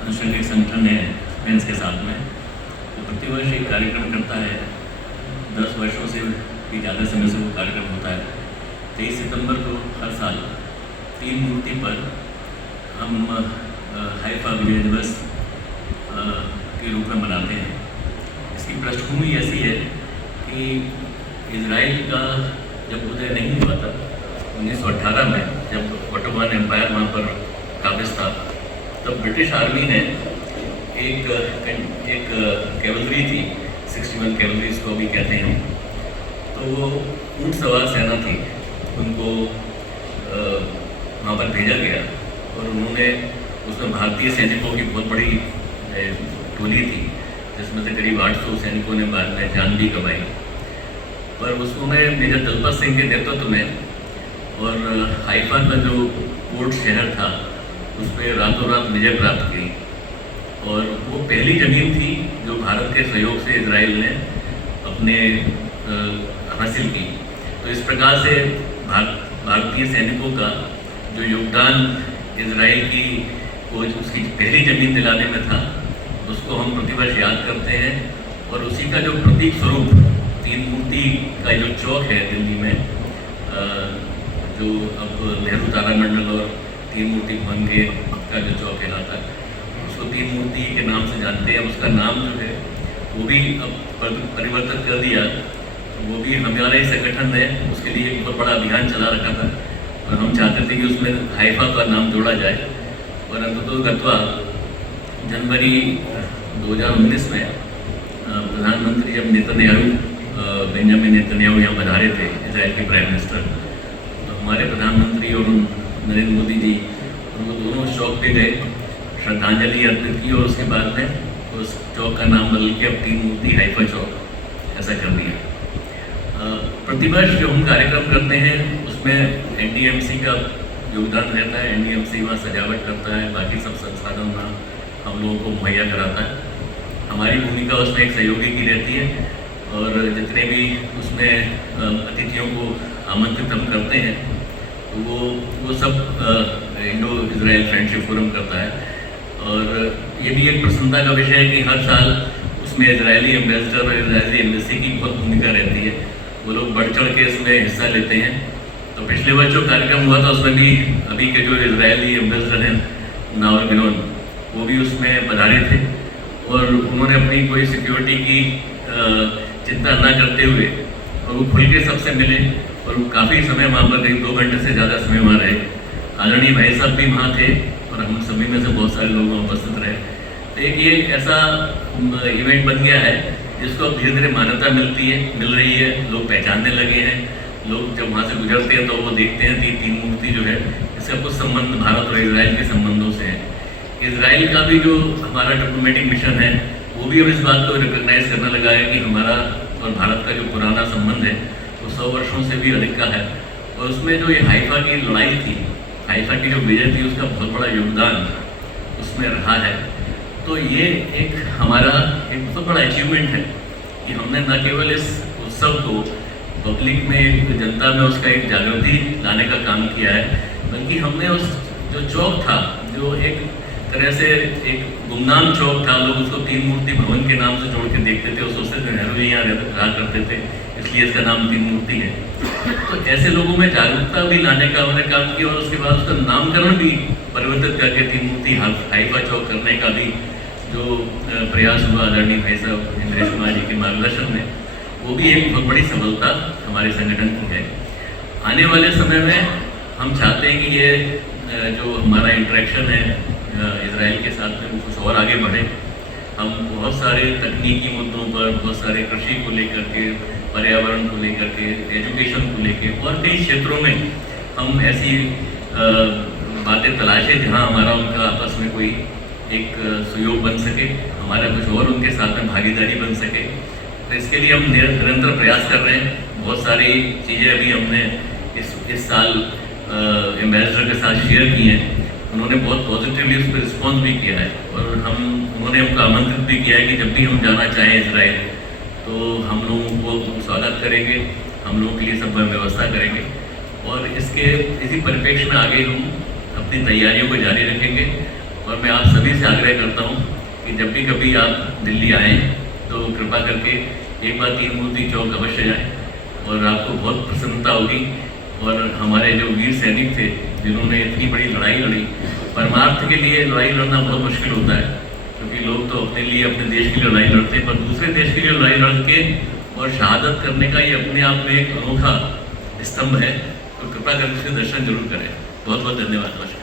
अनुषंगिक संगठन है मेंस के साथ में, वो प्रतिवर्ष एक कार्यक्रम करता है। 10 वर्षों से भी ज़्यादा समय से वो कार्यक्रम होता है। 23 सितंबर को हर साल 3 मूर्ति पर हम हाइफा विजय दिवस के रूप में मनाते हैं। इसकी पृष्ठभूमि ऐसी है कि इजराइल का जब उदय नहीं हुआ था 1918 में, जब ऑटोमन एम्पायर वहाँ पर काबिज था, तब ब्रिटिश आर्मी ने एक कैवलरी थी, 61 कैवलरी इसको भी कहते हैं, तो वो ऊँट सवार सेना थी, उनको वहाँ पर भेजा गया और उन्होंने उसमें भारतीय सैनिकों की बहुत बड़ी टोली थी, जिसमें से करीब 800 सैनिकों ने बाद में जान भी गंवाई। पर उसमें मेजर दलपत सिंह के नेतृत्व में और हाइफा का जो पोर्ट शहर था उस पर रातों रात विजय प्राप्त की, और वो पहली जमीन थी जो भारत के सहयोग से इजराइल ने अपने हासिल की। तो इस प्रकार से भारतीय सैनिकों का जो योगदान इजराइल की को उसकी पहली जमीन दिलाने में था, उसको हम प्रतिवर्ष याद करते हैं। और उसी का जो प्रतीक स्वरूप 3 मूर्ति का जो चौक है दिल्ली में, जो अब नेहरू तारामंडल और 3 मूर्ति भवन के का जो चौक कहलाता है, उसको 3 मूर्ति के नाम से जानते हैं। उसका नाम जो है वो भी अब परिवर्तित कर दिया। वो भी हमारा ही संगठन है, उसके लिए एक बहुत बड़ा अभियान चला रखा था और हम चाहते थे कि उसमें हाइफा का नाम जोड़ा जाए। और अंततोगत्वा जनवरी 2019 में प्रधानमंत्री जब बेंजामिन नेतन्याहू यहाँ पधारे थे, इजराइल के प्राइम मिनिस्टर, तो हमारे प्रधानमंत्री और नरेंद्र मोदी जी उनको दोनों उस चौक पे गए, श्रद्धांजलि अर्पित की और उसके बाद में उस चौक का नाम बदल के अब 3 मूर्ति हाइफा चौक ऐसा कर दिया। प्रतिवर्ष जो हम कार्यक्रम करते हैं उसमें एनडीएमसी का योगदान रहता है। एनडीएमसी वहाँ सजावट करता है, बाकी सब संसाधन वहाँ हम लोगों को मुहैया कराता है। हमारी भूमिका उसमें एक सहयोगी की रहती है, और जितने भी उसमें अतिथियों को आमंत्रित हम करते हैं तो वो सब इंडो इजराइल फ्रेंडशिप फोरम करता है। और ये भी एक प्रसन्नता का विषय है कि हर साल उसमें इजरायली एम्बेसडर और इजरायली एम्बेसी की बहुत भूमिका रहती है। वो लोग बढ़ चढ़ के इसमें हिस्सा लेते हैं। तो पिछले वर्ष जो कार्यक्रम हुआ था उसमें भी अभी के जो इजरायली एम्बेसडर हैं नावर गिनोन, वो भी उसमें पधारे थे और उन्होंने अपनी कोई सिक्योरिटी की चिंता न करते हुए और वो खुल के सबसे मिले और वो काफ़ी समय वहाँ पर करीब 2 घंटे से ज़्यादा समय वहाँ रहे। आदरणीय भाई साहब भी वहाँ थे और हम सभी में से बहुत सारे लोग वहाँ उपस्थित रहे। तो एक ये ऐसा इवेंट बन गया है जिसको अब धीरे धीरे मान्यता मिल रही है, लोग पहचानने लगे हैं। लोग जब वहाँ से गुजरते हैं तो वो देखते हैं कि 3 मूर्ति जो है इसका कुछ संबंध भारत और इजराइल के संबंधों से है। इजराइल का भी जो हमारा डिप्लोमेटिक मिशन है वो भी अब इस बात को रिकग्नाइज करने लगा है कि हमारा और भारत का जो पुराना संबंध है वो 100 वर्षों से भी अधिक का है। और उसमें जो ये हाइफा की लड़ाई थी, हाइफा की जो विजय थी, उसका बहुत बड़ा योगदान उसमें रहा है। तो ये एक हमारा एक बहुत बड़ा अचीवमेंट है कि हमने न केवल इस उत्सव को पब्लिक में, जनता में उसका एक जागृति लाने का काम किया है, बल्कि हमने उस जो चौक था, जो एक तरह से एक गुमनाम चौक था, लोग उसको 3 मूर्ति भवन के नाम से जोड़ के देखते थे और सोचते थे नेहरू यहाँ रहा करते थे इसलिए इसका नाम 3 मूर्ति है। तो ऐसे लोगों में जागरूकता भी लाने का हमने काम किया और उसके बाद उसका नामकरण भी परिवर्तित करके 3 मूर्ति हाइफा चौक करने का भी जो प्रयास हुआ आदरणीय भाई साहब इंद्रेश कुमार जी के मार्गदर्शन में, वो भी एक बहुत बड़ी सफलता हमारे संगठन की है। आने वाले समय में हम चाहते हैं कि ये जो हमारा इंटरेक्शन है इजराइल के साथ में वो कुछ और आगे बढ़े। हम बहुत सारे तकनीकी मुद्दों पर, बहुत सारे कृषि को लेकर के, पर्यावरण को लेकर के, एजुकेशन को लेकर और कई क्षेत्रों में हम ऐसी बातें तलाशें जहां हमारा उनका आपस में कोई एक सहयोग बन सके, हमारा कुछ और उनके साथ में भागीदारी बन सके। तो इसके लिए हम निरंतर प्रयास कर रहे हैं। बहुत सारी चीज़ें अभी हमने इस साल एम्बेसडर के साथ शेयर की हैं। उन्होंने बहुत पॉजिटिवली उस पर रिस्पॉन्स भी किया है और उन्होंने हमको आमंत्रित भी किया है कि जब भी हम जाना चाहें इजराइल तो हम लोगों को स्वागत करेंगे, हम लोगों के लिए सब व्यवस्था करेंगे। और इसी परिप्रेक्ष्य में आगे हम अपनी तैयारियों को जारी रखेंगे। और मैं आप सभी से आग्रह करता हूँ कि जब भी कभी आप दिल्ली आएँ तो कृपा करके एक बार तीन मूर्ति चौक अवश्य जाएँ और आपको बहुत प्रसन्नता होगी। और हमारे जो वीर सैनिक थे जिन्होंने इतनी बड़ी लड़ाई लड़ी, परमार्थ के लिए लड़ाई लड़ना बहुत मुश्किल होता है, क्योंकि लोग तो अपने लिए अपने देश की लड़ाई लड़ते हैं, पर दूसरे देश की लड़ाई लड़ के और शहादत करने का ये अपने आप में एक अनोखा स्तंभ है। तो कृपा करके उसके दर्शन जरूर करें। बहुत बहुत धन्यवाद। नमस्कार।